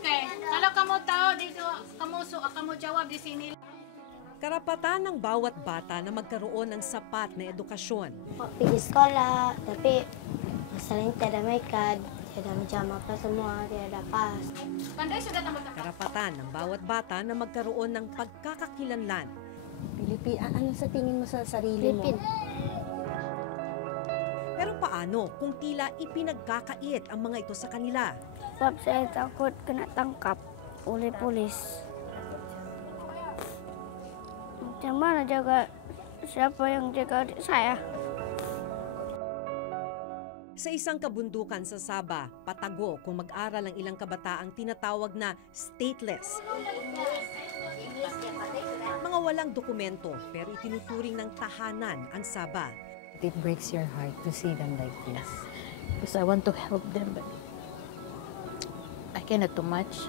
Okay. Kalau kamu tahu dito, kamu jawab di sini. Karapatan ng bawat bata na magkaroon ng sapat na edukasyon. Pergi sekolah, tapi masalahnya tiada maikat, tiada macam apa semua, tiada pas. Pandai sudah tambah. Karapatan ng bawat bata na magkaroon ng pagkakakilanlan. Ano sa tingin mo sa sarili mo? Pero paano kung tila ipinagkakait ang mga ito sa kanila? Sebab saya takut kena tangkap oleh polis. Macam mana jaga siapa yang jaga adik saya? Sa isang kabundukan sa Sabah, patago kung mag-aral ang ilang kabataang tinatawag na stateless. Mga walang dokumento pero itinuturing ng tahanan ang Sabah. It breaks your heart to see them like this. Because I want to help them, but I cannot too much.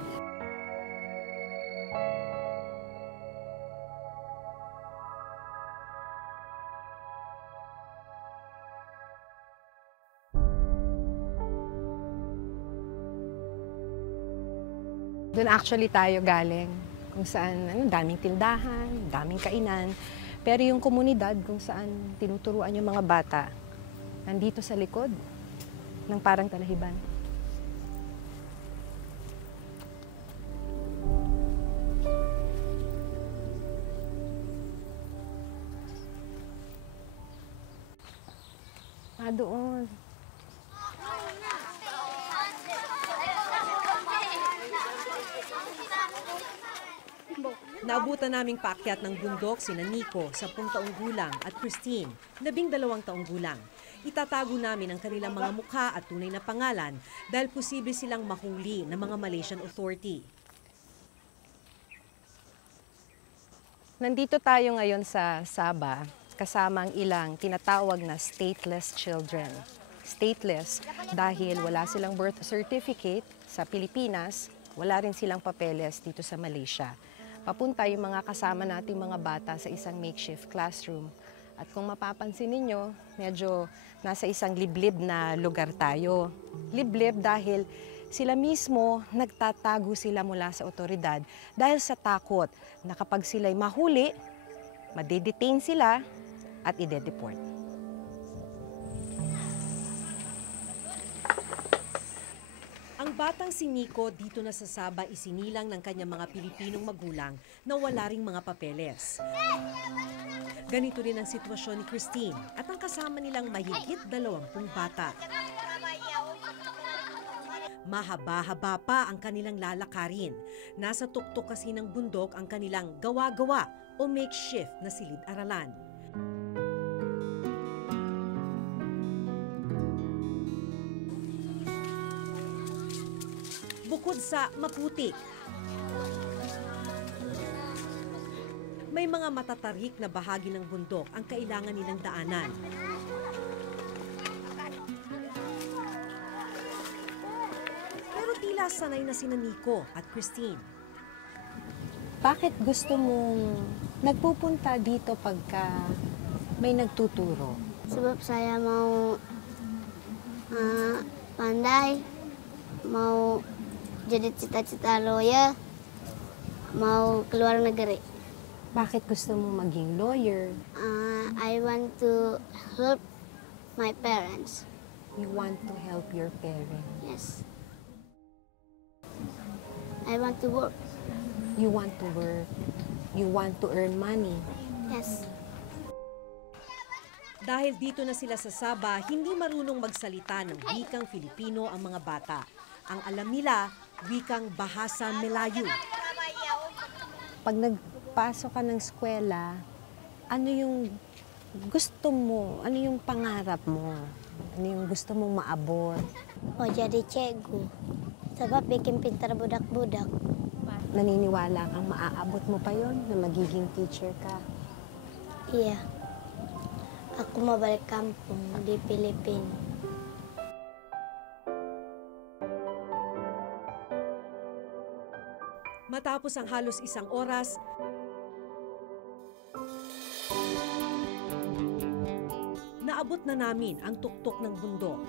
Doon actually tayo galing, kung saan daming tindahan, daming kainan. Pero yung komunidad kung saan tinuturuan yung mga bata, nandito sa likod ng parang talahiban. Doon. Naabutan naming paakyat ng bundok sina Nico, 10 taong gulang, at Christine, 12 taong gulang. Itatago namin ang kanilang mga mukha at tunay na pangalan dahil posible silang mahuli ng mga Malaysian Authority. Nandito tayo ngayon sa Sabah, kasama ang ilang tinatawag na stateless children. Stateless dahil wala silang birth certificate sa Pilipinas, wala rin silang papeles dito sa Malaysia. Papunta yung mga kasama nating mga bata sa isang makeshift classroom. At kung mapapansin ninyo, medyo nasa isang liblib na lugar tayo. Liblib dahil sila mismo nagtatago sila mula sa otoridad dahil sa takot na kapag sila'y mahuli, madedetain sila at ide-deport. Ang batang si Nico dito na sa Sabah isinilang ng kanyang mga Pilipinong magulang na wala ring mga papeles. Ganito rin ang sitwasyon ni Christine at ang kasama nilang mahigit 20 bata. Mahaba-haba pa ang kanilang lalakarin. Nasa tuktok kasi ng bundok ang kanilang gawa-gawa o makeshift na silid-aralan. Bukod sa maputik, may mga matatarik na bahagi ng bundok ang kailangan nilang daanan. Pero tila sanay na sina Nico at Christine. Bakit gusto mong nagpupunta dito pagka may nagtuturo? Sebab saya mau pandai, mau jadi cita-cita lawyer, mau keluar negeri. Bakit gusto mo maging lawyer? I want to help my parents. You want to help your parents. Yes. I want to work. You want to work. You want to earn money. Yes. Dahil dito na sila sa Sabah, hindi marunong magsalita ng wikang Filipino ang mga bata. Ang alam nila, wikang Bahasa Melayu. Pag nagpasok ka ng eskwela, ano yung gusto mo? Ano yung pangarap mo? Ano yung gusto mong maabot? Mau jadi cikgu. Sebab bikin pintar budak-budak. Naniniwala kang maaabot mo pa yon na magiging teacher ka? Iya. Aku mau balik kampung di Filipina. Matapos ang halos isang oras, naabot na namin ang tuktok ng bundok.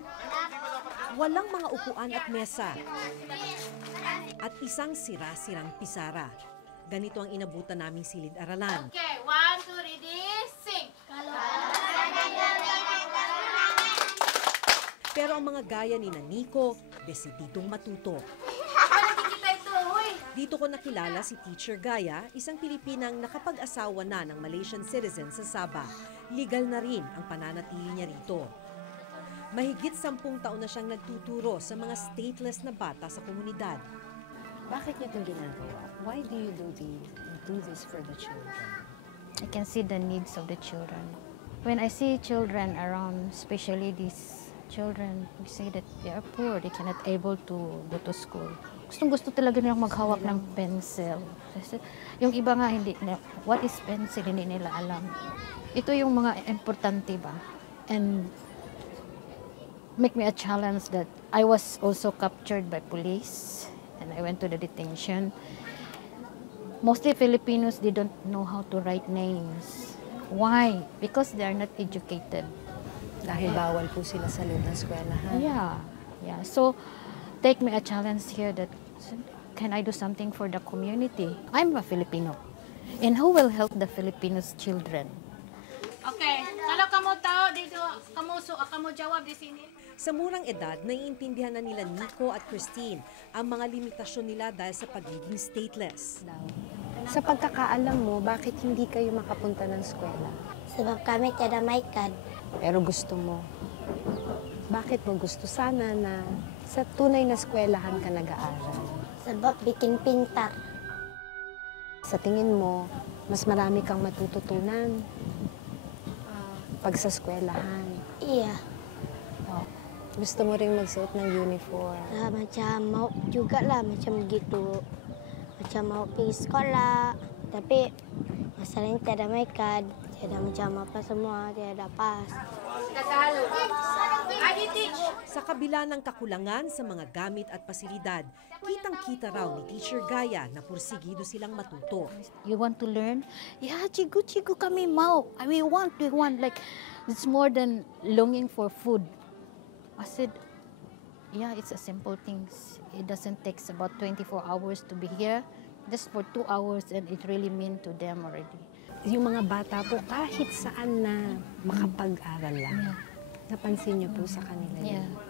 init. Walang mga upuan at mesa. At isang sira-sirang pisara. Ganito ang inabutan naming silid-aralan. Okay, 1, 2, ready, sing. Pero ang mga gaya ni Nico, desiditong matuto. Nakikita ito, huy. Dito ko nakilala si Teacher Gaya, isang Pilipinang nakapag-asawa na ng Malaysian citizen sa Sabah. Legal na rin ang pananatili niya rito. Mahigit 10 taon na siyang nagtuturo sa mga stateless na bata sa komunidad. Bakit niyo ito ginagawa? Why do you do this for the children? I can see the needs of the children. When I see children around, especially these children, we say that they are poor, they cannot able to go to school. Gustong-gusto talaga nilang maghawak ng pencil. Yung iba nga, hindi, what is pencil, hindi nila alam. Ito yung mga importante ba? And make me a challenge that I was also captured by police and I went to the detention. Mostly Filipinos, they don't know how to write names. Why? Because they are not educated. Dahil bawal po sila sa loob ng eskwelahan. Yeah. So, take me a challenge here that, can I do something for the community? I'm a Filipino. And who will help the Filipinos children? Okay, kalau kamu tahu dito, kamu jawab di sini. Sa murang edad, naiintindihan na nila Nico at Christine ang mga limitasyon nila dahil sa pagiging stateless. Sa pagkakaalam mo, bakit hindi kayo makapunta ng eskwela? Sebab kami tiada may kad. Pero gusto mo. Bakit mo gusto sana na sa tunay na eskwelahan ka nag-aaral? Sebab bikin pintar. Sa tingin mo, mas marami kang matututunan pag sa eskwelahan. Iya. Gusto mo ring magsuot ng uniform. Macam mau juga lah macam gitu. Macam mau pergi sekolah. Tapi masalahnya tiada may kad. Tiada macam apa semua. Tiada pas. Tagalog. I teach. Sa kabila ng kakulangan sa mga gamit at pasilidad, kitang-kita raw ni Teacher Gaya na pursigido silang matuto. You want to learn? Yeah, chigu kami mau. We want. Like, it's more than longing for food. I said, yeah, it's a simple things. It doesn't take about 24 hours to be here. Just for 2 hours and it really mean to them already. Yung mga bata po, kahit saan na makapag-aral lang. Yeah. Napansin niyo po sa kanila Yeah. yun.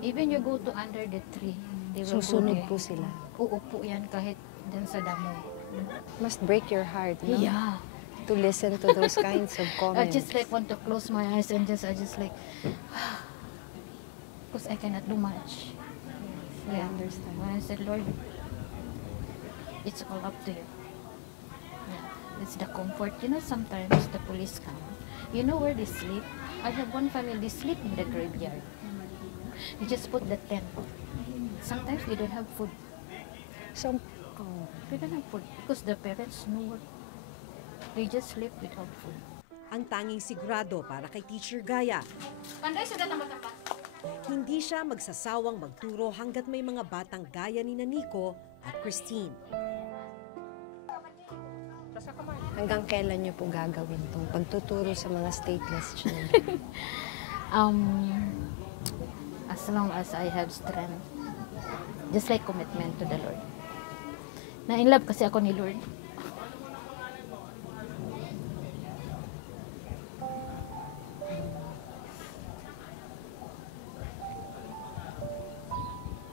Even you go to under the tree, they will Susunod go po there. sila. Uupo yan kahit dyan sa damo. Must break your heart, no? Yeah. To listen to those kinds of I comments. just like want to close my eyes and I just like, because I cannot do much. I understand. When I said, Lord, it's all up to you. Yeah. It's the comfort. You know, sometimes the police come. You know where they sleep? I have one family, they sleep in the graveyard. You just put the tent. Sometimes they don't have food. So, They don't have food because the parents know what. They just sleep without food. Ang tanging sigurado para kay Teacher Gaya, Panday sudah tambah-tambah. hindi siya magsasawang magturo hanggat may mga batang gaya ni Nico at Christine. hanggang kailan niyo po gagawin itong pagtuturo sa mga stateless children? As long as I have strength. Just like commitment to the Lord. Na in love kasi ako ni Lord.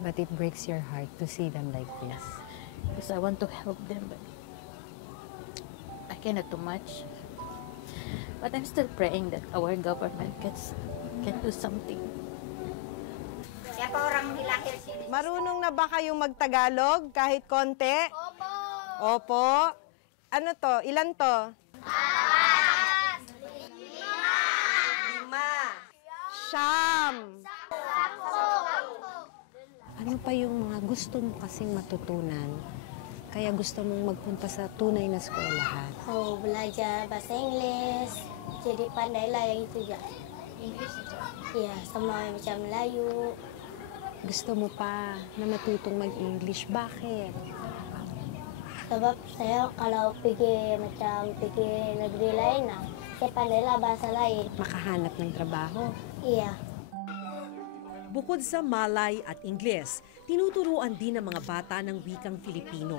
But it breaks your heart to see them like this. Because I want to help them, but I cannot do much. But I'm still praying that our government can do something. Siapa orang dilahir sini? Marunong na ba kayong magtagalog kahit konti? Opo. Opo. Ano to? Ilan to? 5. 5. Ano pa yung mga gusto mo kasing matutunan? Kaya gusto mong magpunta sa tunay na eskwelahan? Oh, belajar bahasa Inggeris. Jadi pandailah yang itu ya. Inggris aja. Iya, sama macam Melayu. Gusto mo pa na matutong mag-English? Bakit? Sebab saya kalau pergi negeri lain, saya pandailah bahasa lain. Makahanap ng trabaho. Iya. Bukod sa Malay at Ingles, tinuturuan din ng mga bata ng wikang Filipino.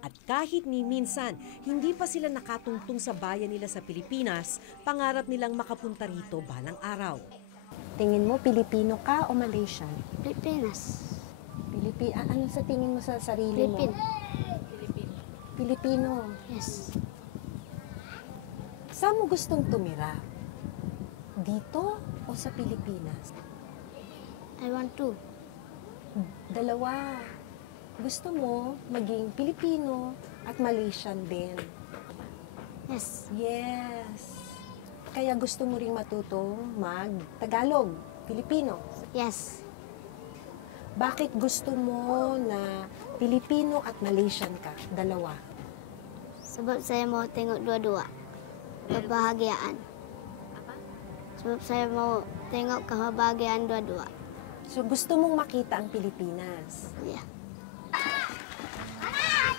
At kahit ni minsan, hindi pa sila nakatungtong sa bayan nila sa Pilipinas, pangarap nilang makapunta rito balang araw. Tingin mo, Pilipino ka o Malaysian? Pilipinas. Ano sa tingin mo sa sarili mo? Pilipino. Yes. Saan mo gustong tumira? Dito o sa Pilipinas? I want to. Dalawa. Gusto mo maging Pilipino at Malaysian din? Yes. Yes. Kaya gusto mo ring matutong mag-Tagalog, Pilipino? Yes. Bakit gusto mo na Pilipino at Malaysian ka? Dalawa. Sebab saya mau tengok dua-dua. Kebahagiaan. Sebab saya mau tengok kebahagiaan dua-dua. So gusto mong makita ang Pilipinas? Ya.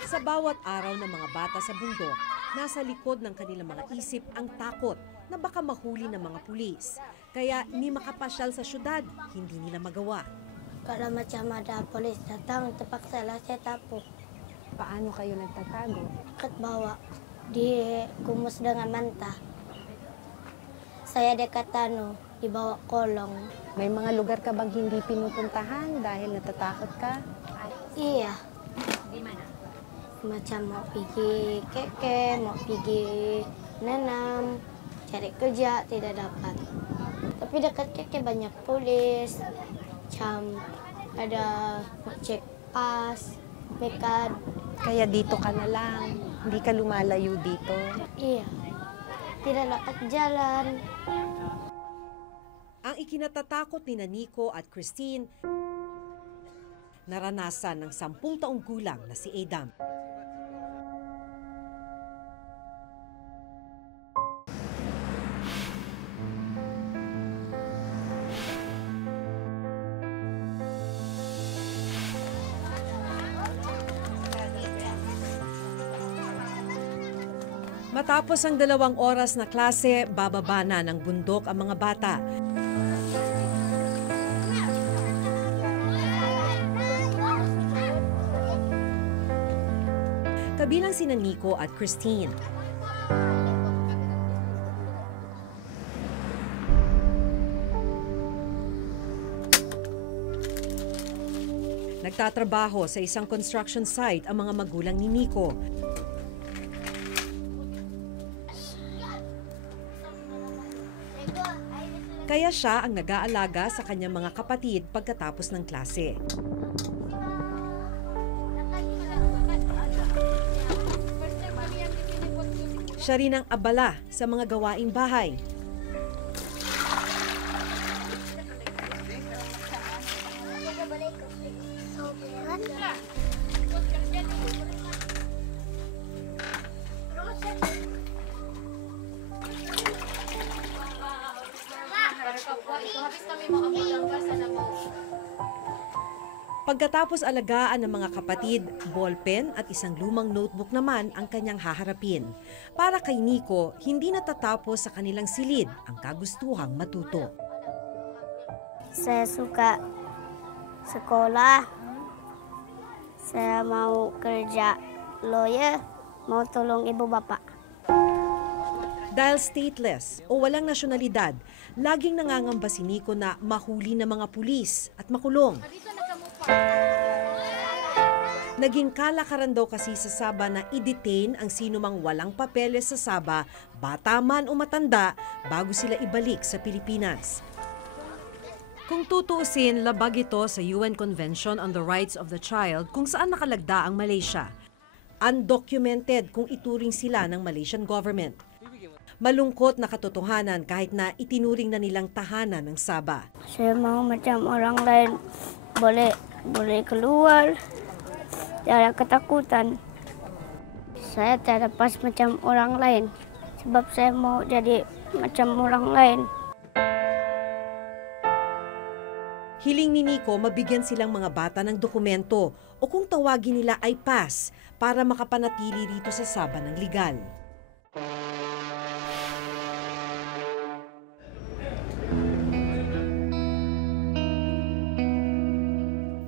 Sa bawat araw ng mga bata sa bundok, nasa likod ng kanilang mga isip ang takot na baka mahuli ng mga pulis. Kaya ni makapasyal sa syudad, hindi nila magawa. Kalau macam ada polis datang, terpaksa lah saya tapuk. Paano kayo nagtatago? Kat bawah, dikumus dengan manta. Saya dekat di bawah kolong. May mga lugar ka bang hindi pinupuntahan dahil natatakot ka? Iya. Macam mau pergi keke, mau pergi nanam, cari kerja, tidak dapat. Tapi dekat keke banyak polis, macam ada cek pas, mekad. Kaya dito ka na lang, hindi ka lumalayo dito. Iya, tidak dapat jalan. Ang ikinatatakot ni Nico at Christine, naranasan ng 10 taong gulang na si Adam. Matapos ang 2 oras na klase, bababa na ng bundok ang mga bata. Kabilang sina Nico at Christine. Nagtatrabaho sa isang construction site ang mga magulang ni Nico. Kaya siya ang nag-aalaga sa kanyang mga kapatid pagkatapos ng klase. Siya rin ang abala sa mga gawaing bahay. Pagkatapos alagaan ng mga kapatid, ballpen at isang lumang notebook naman ang kanyang haharapin. Para kay Nico, hindi natatapos sa kanilang silid ang kagustuhang matuto. Saya suka sekolah. Saya mau kerja lawyer, mau tolong ibu bapak. Dahil stateless o walang nasyonalidad, laging nangangamba si Nico na mahuli ng mga pulis at makulong. Naging kalakaran daw kasi sa Sabah na i-detain ang sinumang walang papeles sa Sabah, bata man o matanda, bago sila ibalik sa Pilipinas. Kung tutuusin, labag ito sa UN Convention on the Rights of the Child kung saan nakalagda ang Malaysia. Undocumented kung ituring sila ng Malaysian government. Malungkot na katotohanan kahit na itinuring na nilang tahanan ng Sabah. Saya mau macam orang lain, boleh keluar, tiada ketakutan. Saya tiada pas macam orang lain, sebab saya mau jadi macam orang lain. Hiling ni Nico mabigyan silang mga bata ng dokumento o kung tawagin nila ay pass para makapanatili rito sa Sabah ng legal.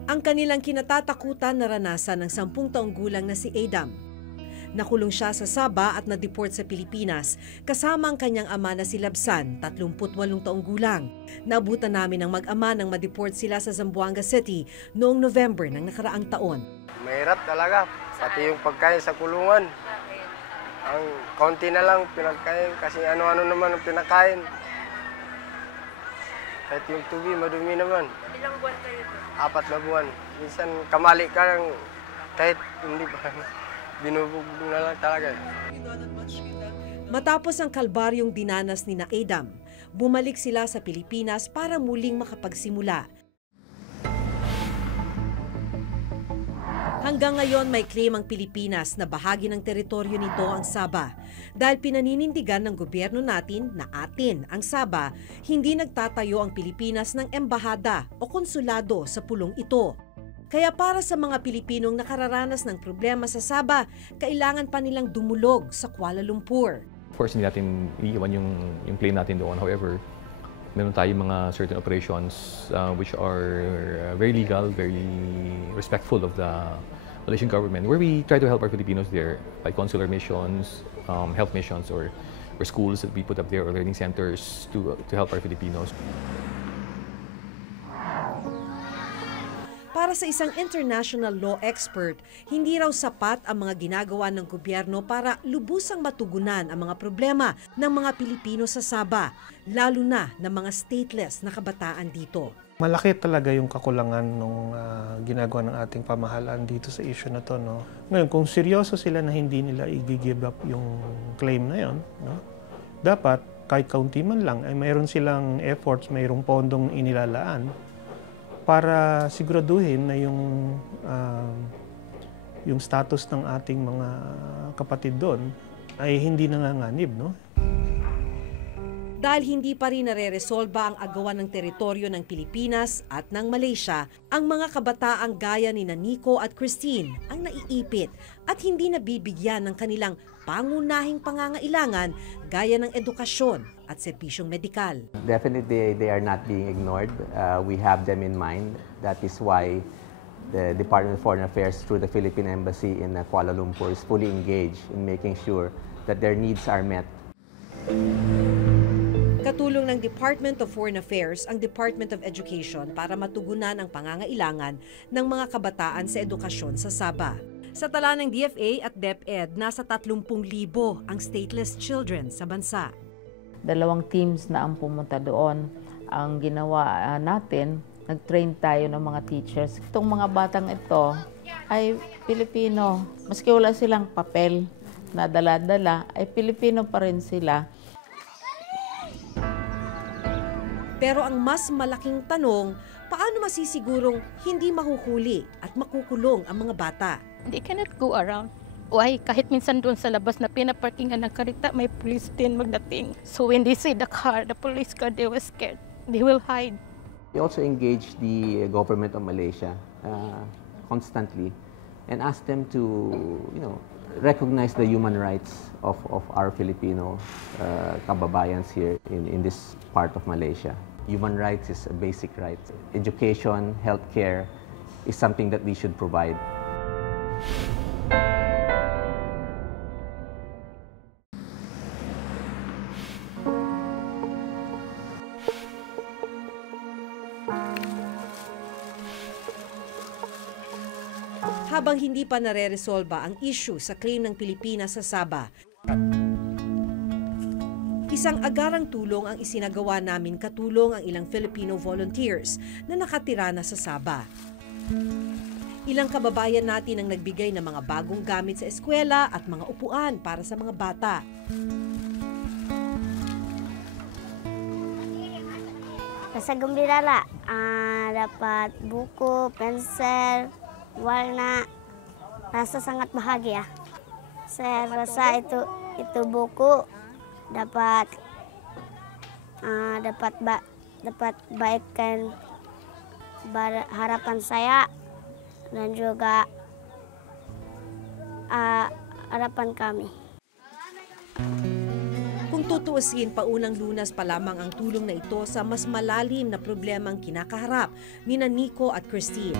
Ang kanilang kinatatakutan naranasan ng 10 taong gulang na si Adam. Nakulong siya sa Sabah at na-deport sa Pilipinas kasama ang kanyang ama na si Labsan, 38 taong gulang. Naabutan namin ang mag-ama nang ma-deport sila sa Zamboanga City noong November ng nakaraang taon. Mahirap talaga, pati yung pagkain sa kulungan. Ang konti na lang pinagkain kasi ano-ano naman ang pinakain. Kahit yung tubig, madumi naman. Ilang buwan kayo doon? 4 na buwan. Minsan kamali ka lang kahit hindi pa. Binubugbog na lang talaga. Matapos ang kalbaryong dinanas ni na Adam, bumalik sila sa Pilipinas para muling makapagsimula. Hanggang ngayon may claim ang Pilipinas na bahagi ng teritoryo nito ang Sabah. Dahil pinaninindigan ng gobyerno natin na atin ang Sabah, hindi nagtatayo ang Pilipinas ng embahada o konsulado sa pulong ito. Kaya para sa mga Pilipinong nakararanas ng problema sa Sabah, kailangan pa nilang dumulog sa Kuala Lumpur. Of course, hindi natin iiwan yung plane natin doon. However, meron tayong mga certain operations which are very legal, very respectful of the Malaysian government, where we try to help our Filipinos there by consular missions, health missions, or schools that we put up there, or learning centers to help our Filipinos. Para sa isang international law expert, hindi raw sapat ang mga ginagawa ng gobyerno para lubusang matugunan ang mga problema ng mga Pilipino sa Sabah, lalo na ng mga stateless na kabataan dito. Malaki talaga yung kakulangan nung ginagawa ng ating pamahalaan dito sa issue na to. No? Ngayon, kung seryoso sila na hindi nila i-give up yung claim na yon, no? Dapat kahit kaunti man lang, ay mayroon silang efforts, mayroong pondong inilalaan para siguraduhin na yung status ng ating mga kapatid doon ay hindi nanganganib, no? Dahil hindi pa rin nare-resolba ang agawan ng teritoryo ng Pilipinas at ng Malaysia, ang mga kabataang gaya ni Nico at Christine ang naiipit at hindi nabibigyan ng kanilang pangunahing pangangailangan gaya ng edukasyon at serbisyong medikal. Definitely, they are not being ignored. We have them in mind. That is why the Department of Foreign Affairs through the Philippine Embassy in Kuala Lumpur is fully engaged in making sure that their needs are met. Katulong ng Department of Foreign Affairs ang Department of Education para matugunan ang pangangailangan ng mga kabataan sa edukasyon sa Sabah. Sa tala ng DFA at DepEd, nasa 30,000 ang stateless children sa bansa. 2 teams na ang pumunta doon. Ang ginawa natin, nag-train tayo ng mga teachers. Itong mga batang ito ay Pilipino. Maski wala silang papel na dala-dala, ay Pilipino pa rin sila. Pero ang mas malaking tanong, paano masisigurong hindi mahuhuli at makukulong ang mga bata? They cannot go around. Why? Kahit minsan doon sa labas na pinaparkingan ng karita, may police din magdating. So when they see the car, the police car, they were scared. They will hide. We also engage the government of Malaysia constantly and ask them to, recognize the human rights of our Filipino kababayans here in this part of Malaysia. Human rights is a basic right. Education, healthcare is something that we should provide. Habang hindi pa nare-resolba ang issue sa claim ng Pilipinas sa Sabah, isang agarang tulong ang isinagawa namin katulong ang ilang Filipino volunteers na nakatira na sa Sabah. Ilang kababayan natin ang nagbigay ng mga bagong gamit sa eskwela at mga upuan para sa mga bata. Sa Gembirala, dapat buku, pensel, warna. Rasa sangat bahagia. Saya rasa itu buku dapat baikkan harapan saya dan juga harapan kami. Kung Kung tutuusin, paunang Lunas pa lamang ang tulong na ito sa mas malalim na problemang kinakaharap ni Nico at Christine.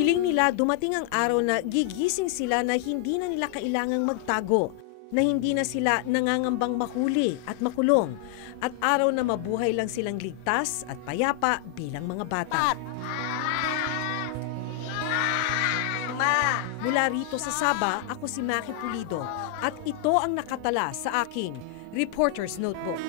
Hiling nila dumating ang araw na gigising sila na hindi na nila kailangang magtago, na hindi na sila nangangambang mahuli at makulong, at araw na mabuhay lang silang ligtas at payapa bilang mga bata. Mula rito sa Sabah, ako si Maki Pulido at ito ang nakatala sa aking Reporter's Notebook.